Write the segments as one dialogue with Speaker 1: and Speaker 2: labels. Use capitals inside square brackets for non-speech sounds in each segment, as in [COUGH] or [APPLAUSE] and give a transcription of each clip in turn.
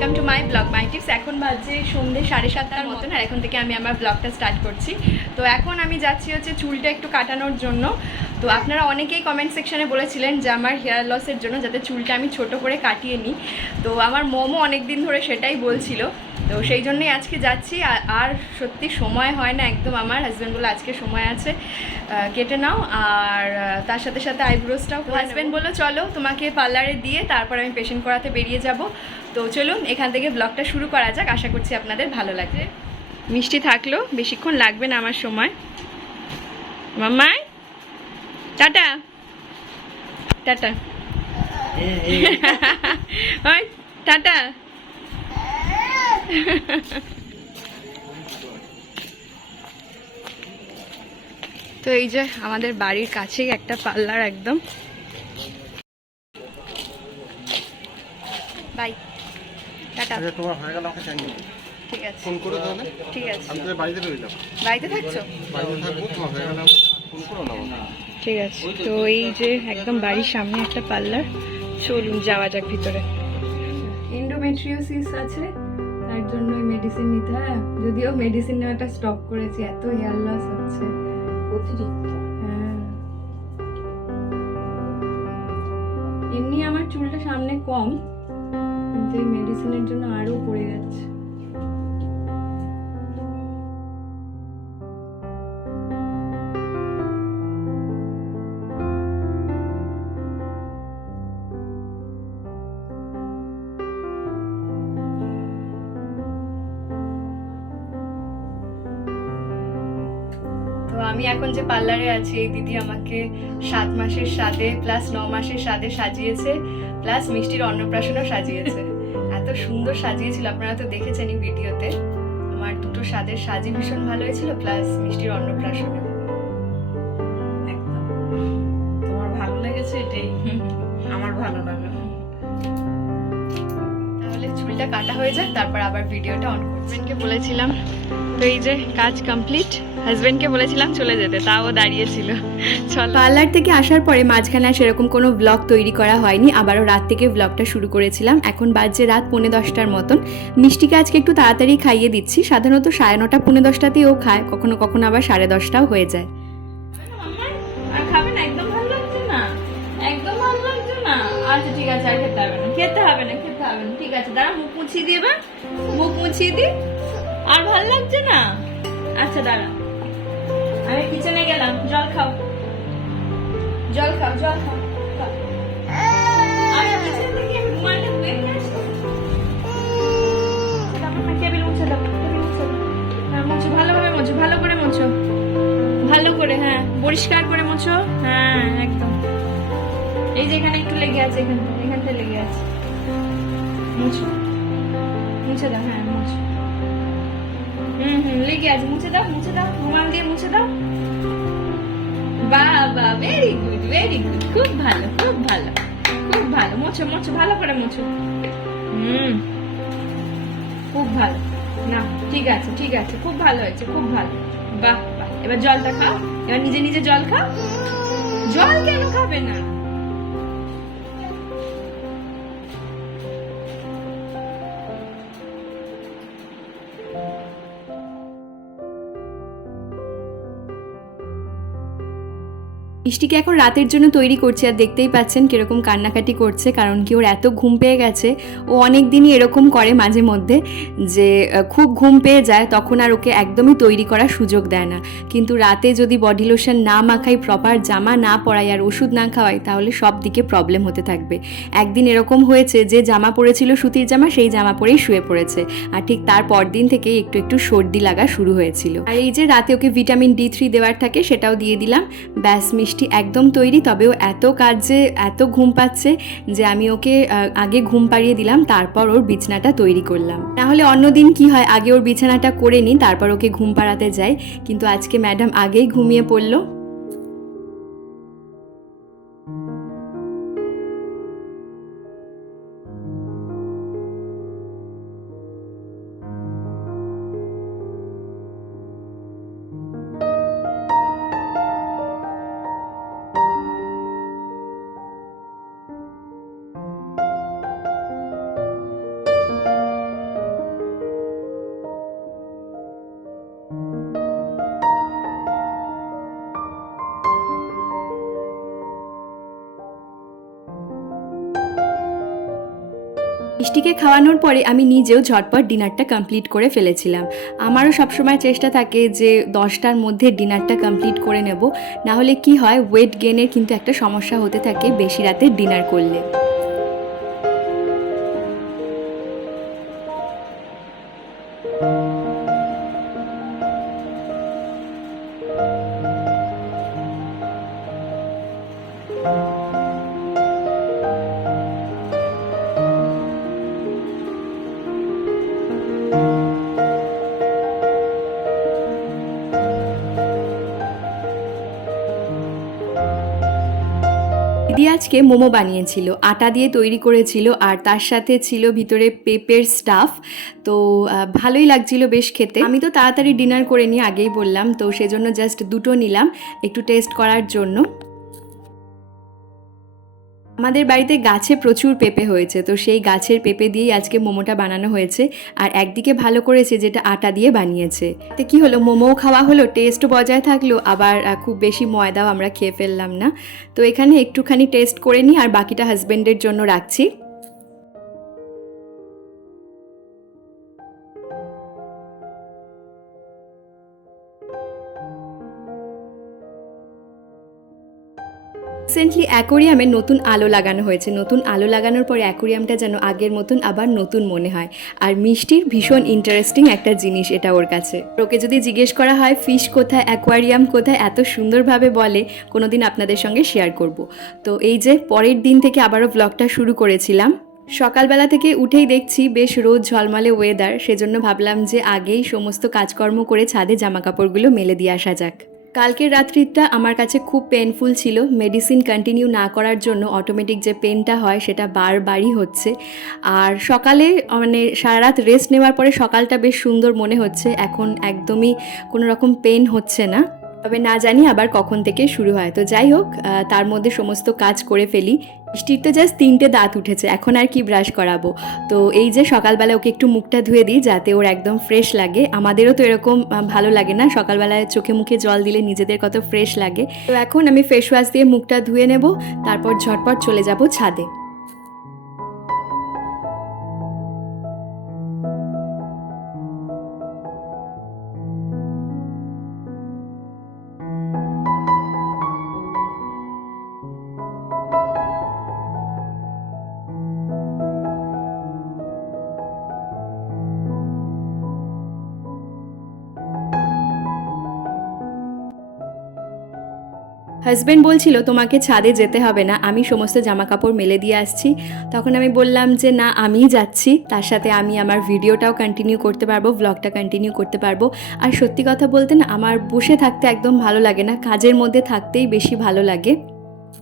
Speaker 1: Welcome to my blog my tips এখন বাজে সন্ধ্যে সাড়ে সাতটার মতন, আর এখন থেকে আমি আমার ব্লগটা স্টার্ট করছি। তো এখন আমি যাচ্ছি হচ্ছে চুলটা একটু কাটানোর জন্য। তো আপনারা অনেকেই কমেন্ট সেকশনে বলেছিলেন যে আমার হেয়ার লসের জন্য যাতে চুলটা আমি ছোট করে কাটিয়ে নিই। তো আমার মোমো অনেক দিন ধরে সেটাই বলছিল। তো সেই জন্যই আজকে যাচ্ছি। আর- সত্যি সময় হয় না একদম আমার। হাজব্যান্ড বলে আজকে সময় আছে কেটে নাও। আর তার সাথে সাথে আইব্রোসটাও হাজব্যান্ড বলল চলো তোমাকে পার্লারে দিয়ে তারপর আমি পেশেন্ট করাতে বেরিয়ে যাব। তো চলুন এখান থেকে ব্লগটা শুরু করা যাক। আশা করছি আপনাদের ভালো লাগবে। মিষ্টি থাকল বেশিক্ষণ লাগবে না আমার সময়। মাম্মাই টাটা। টাটা। [LAUGHS] ওই টাটা। [LAUGHS] তো এই যে আমাদের বাড়ির কাছেই একটা পার্লার একদম। বাই। টাটা।
Speaker 2: আচ্ছা তোমার হয়ে গেল আমাকে জানিও
Speaker 1: ঠিক আছে।
Speaker 2: ফোন করো তাহলে
Speaker 1: ঠিক আছে।
Speaker 2: আমি তো বাড়িতে রইলাম।
Speaker 1: বাড়িতে থাকছো?
Speaker 2: বাড়িতে থাকব তোমার হয়ে গেল ফোন করো না
Speaker 1: ঠিক আছে। তো এই যে একদম বাড়ির সামনে একটা পার্লার। চলুন যাওয়া যাক ভিতরে। এন্ডোমেট্রিওসিস আছে। মেডিসিন নিতে হয়। যদিও মেডিসিন নেওয়াটা স্টপ করেছি এত হেয়ার লস হচ্ছে। হ্যাঁ। এমনি আমার চুলটা সামনে কম কিন্তু এই মেডিসিনের জন্য আরও পড়ে যাচ্ছে। আমি এখন যে পার্লারে আছি এই দিদি আমাকে সাত মাসের স্বাদে প্লাস ন মাসের স্বাদে সাজিয়েছে প্লাস মিষ্টির অন্নপ্রাশনও সাজিয়েছে। এত সুন্দর সাজিয়েছিল আপনারা তো দেখেছেনই ভিডিওতে। আমার দুটো স্বাদের সাজি ভীষণ ভালো হয়েছিল প্লাস মিষ্টির অন্নপ্রাশনে
Speaker 3: তোমার ভালো লেগেছে এটাই? আমার ভালো
Speaker 1: তাহলে চুলটা কাটা হয়ে যাক তারপর আবার ভিডিওটা অন করছি। হাজবেন্ডকে বলেছিলাম তো এই যে কাজ কমপ্লিট হাজবেন্ডকে বলেছিলাম চলে যেতে তাও দাঁড়িয়েছিল। চল। পার্লার থেকে আসার পরে মাঝখানে আর সেরকম কোনো ব্লগ তৈরি করা হয়নি আবারও রাত থেকে ব্লগটা শুরু করেছিলাম। এখন বাজে রাত পৌনে দশটার মতন। মিষ্টিকে আজকে একটু তাড়াতাড়ি খাইয়ে দিচ্ছি সাধারণত সাড়ে নটা পৌনে দশটাতেই ও খায় কখনো কখনো আবার সাড়ে দশটাও হয়ে যায়।
Speaker 3: আর খাবে না একদম ভালো লাগছে না। একদম ভালো লাগছে না। আচ্ছা ঠিক আছে আর খেতে হবে না। খেতে হবে না খেতে হবে না। ঠিক আছে দাঁড়া মুখ মুছিয়ে এবার। মুখ মুছিয়ে দি। আর ভালো লাগছে না? আচ্ছা দাঁড়া। আমি কিচেনে গেলাম। জল খাও। জল খাও জল খাও। আমি কিচেন মুছে দাও হ্যাঁ মুছো, ভালোভাবে মুছো, ভালো করে মুছো। ভালো করে হ্যাঁ পরিষ্কার করে মুছো। হ্যাঁ একদম। এই যে এখানে একটু লেগে আছে, এখানে এখানটা লেগে আছে। মুছো। মুছে দাও হ্যাঁ মুছো। হুম হুম, লেগে আছে। মুছে দাও মুছে দাও, রুমাল দিয়ে মুছে দাও। বাবা ভেরি গুড ভেরি গুড খুব ভালো খুব ভালো খুব ভালো, মোছো মোছো, ভালো করে মোছো। হুম, খুব ভালো। না, ঠিক আছে ঠিক আছে, খুব ভালো হয়েছে, খুব ভালো। বাহ বাহ, এবার জলটা খাও, এবার নিজে নিজে জল খাও। জল কেন খাবে না?
Speaker 1: মিষ্টিকে এখন রাতের জন্য তৈরি করছি আর দেখতেই পাচ্ছেন কীরকম কান্নাকাটি করছে, কারণ কি ওর এত ঘুম পেয়ে গেছে। ও অনেক দিনই এরকম করে মাঝে মধ্যে যে খুব ঘুম পেয়ে যায়, তখন আর ওকে একদমই তৈরি করার সুযোগ দেয় না। কিন্তু রাতে যদি বডি লোশন না মাখাই প্রপার জামা না পরাই আর ওষুধ না খাওয়াই, তাহলে সব দিকে প্রবলেম হতে থাকবে। একদিন এরকম হয়েছে যে, জামা পরেছিল সুতির জামা, সেই জামা পরেই শুয়ে পড়েছে। আর ঠিক তার পরদিন থেকেই একটু একটু সর্দি লাগা শুরু হয়েছিল। আর এই যে রাতে ওকে ভিটামিন ডি থ্রি দেওয়ার থাকে, সেটাও দিয়ে দিলাম। ব্যাস, মিষ্টি একদম তৈরি তবে ও এত কাজে, এত ঘুম পাচ্ছে যে আমি ওকে আগে ঘুম পাড়িয়ে দিলাম, তারপর ওর বিছানাটা তৈরি করলাম। তাহলে অন্যদিন কি হয়? আগে ওর বিছানাটা করে নিই, তারপর ওকে ঘুম পাড়াতে যাই। কিন্তু আজকে ম্যাডাম আগেই ঘুমিয়ে পড়ল। মিষ্টিকে খাওয়ানোর পরে আমি নিজেও ঝটপট ডিনারটা কমপ্লিট করে ফেলেছিলাম। আমারও সবসময় চেষ্টা থাকে যে দশটার মধ্যে ডিনারটা কমপ্লিট করে নেব। না হলে কি হয় ওয়েট গেনের কিন্তু একটা সমস্যা হতে থাকে বেশি রাতে ডিনার করলে। দিদি আজকে মোমো বানিয়েছিল, আটা দিয়ে তৈরি করেছিল আর তার সাথে ছিল ভিতরে পেপের স্টাফ তো ভালোই লাগছিল বেশ খেতে। আমি তো তাড়াতাড়ি ডিনার করে নিয়ে আগেই বললাম। তো সেজন্য জাস্ট দুটো নিলাম, একটু টেস্ট করার জন্য। আমাদের বাড়িতে গাছে প্রচুর পেঁপে হয়েছে, তো সেই গাছের পেঁপে দিয়েই আজকে মোমোটা বানানো হয়েছে। আর একদিকে ভালো করেছে যেটা আটা দিয়ে বানিয়েছে। তো কি হলো? মোমোও খাওয়া হলো টেস্টও বজায় থাকল, আবার খুব বেশি ময়দাও আমরা খেয়ে ফেললাম না। তো এখানে একটুখানি টেস্ট করে নিই, আর বাকিটা হাজব্যান্ডের জন্য রাখছি। রিসেন্টলি অ্যাকোরিয়ামে নতুন আলো লাগানো হয়েছে। নতুন আলো লাগানোর পরে অ্যাকোরিয়ামটা যেন আগের মতন আবার নতুন মনে হয়। আর মিষ্টির ভীষণ ইন্টারেস্টিং একটা জিনিস এটা ওর কাছে। ওকে যদি জিজ্ঞেস করা হয় ফিশ কোথায়? অ্যাকোয়ারিয়াম কোথায়? এত সুন্দরভাবে বলে, কোনোদিন আপনাদের সঙ্গে শেয়ার করব। তো এই যে পরের দিন থেকে আবারও ব্লগটা শুরু করেছিলাম। সকালবেলা থেকে উঠেই দেখছি বেশ রোদ, ঝলমলে ওয়েদার সেজন্য ভাবলাম যে আগেই সমস্ত কাজকর্ম করে ছাদে জামা কাপড়গুলো মেলে দিয়ে আসা যাক। কালকের রাত্রিটা আমার কাছে খুব পেনফুল ছিল। মেডিসিন কন্টিনিউ না করার জন্য অটোমেটিক যে পেনটা হয় সেটা বারবারই হচ্ছে। আর সকালে মানে সারা রাত রেস্ট নেওয়ার পরে সকালটা বেশ সুন্দর মনে হচ্ছে। এখন একদমই কোনো রকম পেন হচ্ছে না। তবে না জানি আবার কখন থেকে শুরু হয়। তো যাই হোক তার মধ্যে সমস্ত কাজ করে ফেলি। বৃষ্টির জাস্ট তিনটে দাঁত উঠেছে, এখন আর কি ব্রাশ করাবো? তো এই যে সকালবেলা ওকে একটু মুখটা ধুয়ে দিই, যাতে ওর একদম ফ্রেশ লাগে। আমাদেরও তো এরকম ভালো লাগে না, সকালবেলায় চোখে মুখে জল দিলে নিজেদের কত ফ্রেশ লাগে। তো এখন আমি ফেস ওয়াশ দিয়ে মুখটা ধুয়ে নেব, তারপর ঝটপট চলে যাব ছাদে। হাজবেন্ড বলছিল, তোমাকে ছাদে যেতে হবে না, আমি সমস্ত জামা কাপড় মেলে দিয়ে আসছি। তখন আমি বললাম যে, না, আমিই যাচ্ছি, তার সাথে আমি আমার ভিডিওটাও কন্টিনিউ করতে পারব ব্লগটা কন্টিনিউ করতে পারব। আর সত্যি কথা বলতে না, আমার বসে থাকতে একদম ভালো লাগে না, কাজের মধ্যে থাকতেই বেশি ভালো লাগে।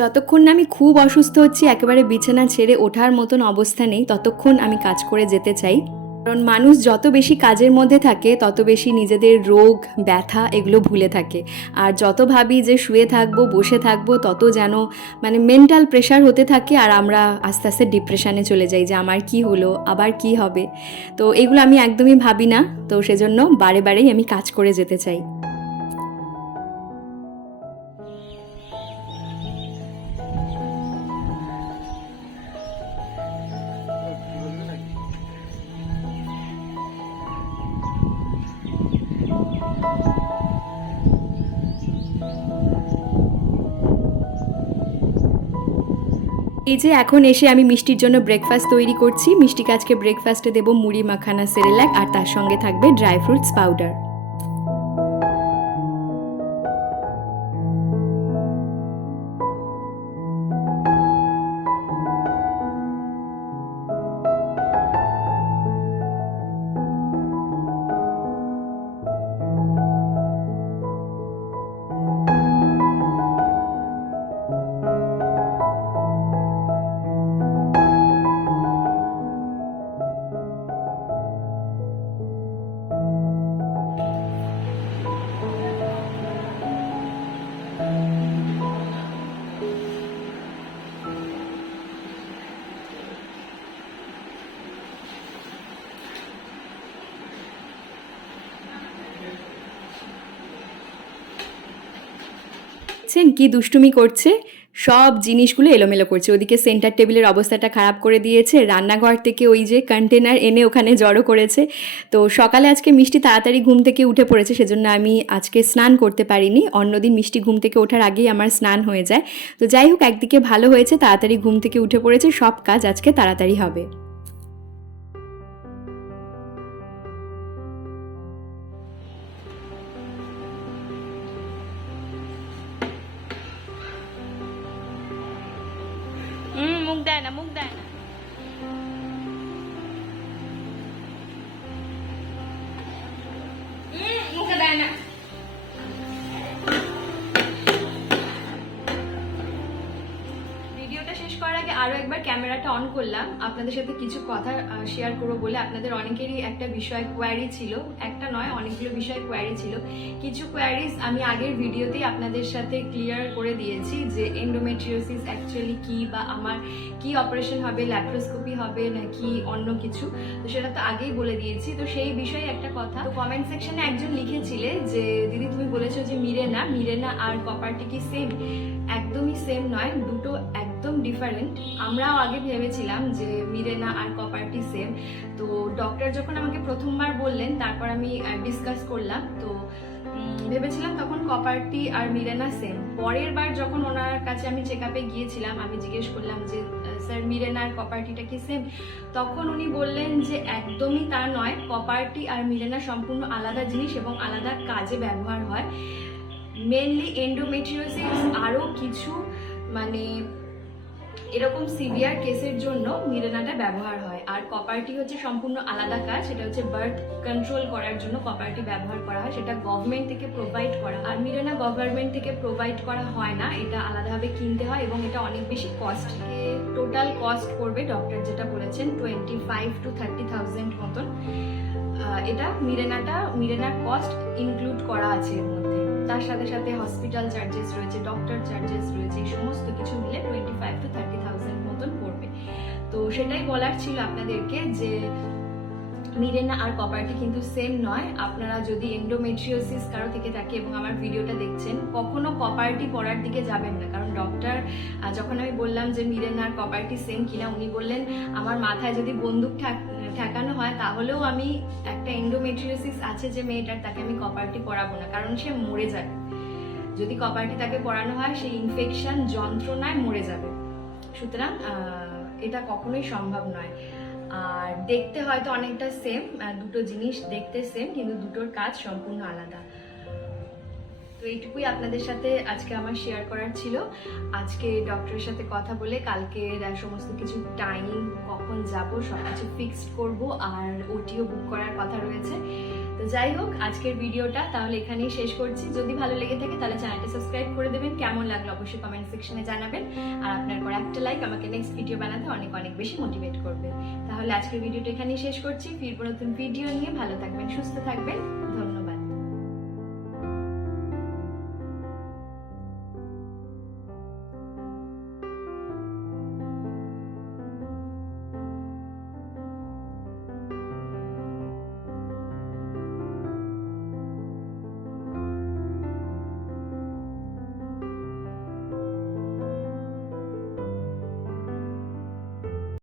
Speaker 1: যতক্ষণ না আমি খুব অসুস্থ হচ্ছি, একেবারে বিছানা ছেড়ে ওঠার মতন অবস্থা নেই, ততক্ষণ আমি কাজ করে যেতে চাই। কারণ মানুষ যত বেশি কাজের মধ্যে থাকে, তত বেশি নিজেদের রোগ, ব্যথা এগুলো ভুলে থাকে। আর যত ভাবি যে শুয়ে থাকব, বসে থাকব, তত যেন মানে মেন্টাল প্রেশার হতে থাকে আর আমরা আস্তে আস্তে ডিপ্রেশানে চলে যাই যে আমার কি হলো, আবার কি হবে। তো এগুলো আমি একদমই ভাবি না, তো সেজন্য বারে বারেই আমি কাজ করে যেতে চাই। এই যে এখন এসে আমি মিষ্টির জন্য ব্রেকফাস্ট তৈরি করছি। মিষ্টিকে আজকে ব্রেকফাস্টে দেবো মুড়ি মাখানা সেরেলাক আর তার সঙ্গে থাকবে ড্রাই ফ্রুটস পাউডার দেখছেন কি দুষ্টুমি করছে? সব জিনিসগুলো এলোমেলো করছে। ওদিকে সেন্টার টেবিলের অবস্থাটা খারাপ করে দিয়েছে। রান্নাঘর থেকে ওই যে কন্টেনার এনে ওখানে জড়ো করেছে। তো সকালে আজকে মিষ্টি তাড়াতাড়ি ঘুম থেকে উঠে পড়েছে, সেজন্য আমি আজকে স্নান করতে পারিনি। অন্যদিন মিষ্টি ঘুম থেকে ওঠার আগেই আমার স্নান হয়ে যায়। তো যাই হোক, একদিকে ভালো হয়েছে, তাড়াতাড়ি ঘুম থেকে উঠে পড়েছে। সব কাজ আজকে তাড়াতাড়ি হবে।
Speaker 3: মুখে
Speaker 1: একবার ক্যামেরাটা অন করলাম। আপনাদের সাথে কিছু কথা শেয়ার করব বলে আপনাদের অনেকেরই একটা বিষয় কোয়ারি ছিল। একটা নয়, অনেকগুলো বিষয় কোয়ারি ছিল। কিছু কোয়ারিজ আমি আগের ভিডিওতেই আপনাদের সাথে ক্লিয়ার করে দিয়েছি যে এন্ডোমেট্রিওসিস অ্যাকচুয়ালি কি বা আমার কি অপারেশন হবে ল্যাপ্রোস্কোপি হবে নাকি অন্য কিছু। তো সেটা তো আগেই বলে দিয়েছি। তো সেই বিষয়ে একটা কথা। তো কমেন্ট সেকশনে একজন লিখেছিলে যে, দিদি, তুমি বলেছ যে মিরেনা মিরেনা আর কপারটি কি সেম একদমই সেম নয়, দুটো একদম ডিফারেন্ট আমরাও আগে ভেবেছিলাম যে মিরেনা আর কপারটি সেম তো ডক্টর যখন আমাকে প্রথমবার বললেন, তারপর আমি ডিসকাস করলাম। তো ভেবেছিলাম তখন কপারটি আর মিরেনা সেম পরের বার যখন ওনার কাছে আমি চেক আপে গিয়েছিলাম, আমি জিজ্ঞেস করলাম যে স্যার মিরেনা আর কপারটিটা কি সেম তখন উনি বললেন যে, একদমই তা নয়। কপারটি আর মিরেনা সম্পূর্ণ আলাদা জিনিস এবং আলাদা কাজে ব্যবহার হয়। মেনলি এন্ডোমেট্রিওসিস আরও কিছু মানে এরকম সিভিয়ার কেসের জন্য মিরেনাটা ব্যবহার হয়। আর কপারটি হচ্ছে সম্পূর্ণ আলাদা কাজ, সেটা হচ্ছে বার্থ কন্ট্রোল করার জন্য কপারটি ব্যবহার করা হয়, সেটা গভর্নমেন্ট থেকে প্রোভাইড করা। আর মিরেনা গভর্নমেন্ট থেকে প্রোভাইড করা হয় না, এটা আলাদাভাবে কিনতে হয় এবং এটা অনেক বেশি কস্ট টোটাল কস্ট করবে ডক্টর যেটা বলেছেন twenty five to thirty thousand মতন এটা মিরেনাটা, মিরেনার কস্ট ইনক্লুড করা আছে এর মধ্যে। তার সাথে সাথে হসপিটাল চার্জেস রয়েছে ডক্টর চার্জেস রয়েছে সমস্ত কিছু মিলে টোয়েন্টি ফাইভ টু থার্টি তো সেটাই বলার ছিল আপনাদেরকে যে মিরেনা আর কপারটি কিন্তু সেম নয়। আপনারা যদি এন্ডোমেট্রিওসিস কারও থেকে থাকে এবং আমার ভিডিওটা দেখছেন, কখনো কপারটি পড়ার দিকে যাবেন না। কারণ ডক্টর যখন আমি বললাম যে মিরেনা আর কপারটি সেম কিনা, উনি বললেন, আমার মাথায় যদি বন্দুক ঠাক- ঠেকানো হয়, তাহলেও আমি একটা এন্ডোমেট্রিওসিস আছে যে মেয়েটার, তাকে আমি কপারটি পড়াবো না। কারণ সে মরে যাবে। যদি কপারটি তাকে পড়ানো হয়, সেই ইনফেকশন যন্ত্রণায় মরে যাবে। সুতরাং এটা কখনোই সম্ভব নয়। আর দেখতে হয়তো অনেকটা সেম দুটো জিনিস দেখতে সেম কিন্তু দুটোর কাজ সম্পূর্ণ আলাদা। তো এইটুকুই আপনাদের সাথে আজকে আমার শেয়ার করার ছিল। আজকে ডক্টরের সাথে কথা বলে কালকে সমস্ত কিছু টাইম কখন যাব সব কিছু ফিক্সড করব, আর ওটিও বুক করার কথা রয়েছে। তো যাই হোক, আজকের ভিডিওটা তাহলে এখানেই শেষ করছি। যদি ভালো লেগে থাকে তাহলে চ্যানেলটি সাবস্ক্রাইব করে দেবেন। কেমন লাগল অবশ্যই কমেন্ট সেকশনে জানাবেন। আর আপনার পর একটা লাইক আমাকে নেক্সট ভিডিও বানাতে অনেক অনেক বেশি মোটিভেট করবে। তাহলে আজকের ভিডিওটা এখানেই শেষ করছি। ফিরবো নতুন ভিডিও নিয়ে। ভালো থাকবেন, সুস্থ থাকবেন। ধন্যবাদ।